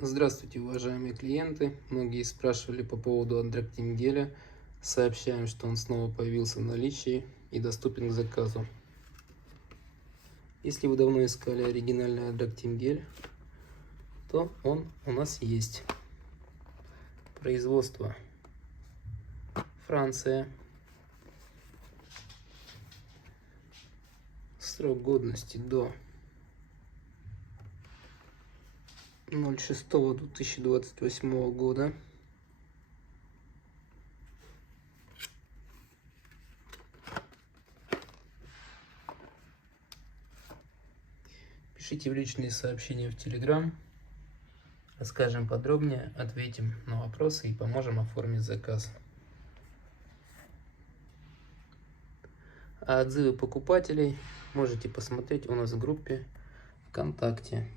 Здравствуйте, уважаемые клиенты. Многие спрашивали по поводу Андрактин геля. Сообщаем, что он снова появился в наличии и доступен к заказу. Если вы давно искали оригинальный Андрактин гель, то он у нас есть. Производство Франция. Срок годности до 06/2028 года. Пишите в личные сообщения в Telegram. Расскажем подробнее, ответим на вопросы и поможем оформить заказ. А отзывы покупателей можете посмотреть у нас в группе ВКонтакте.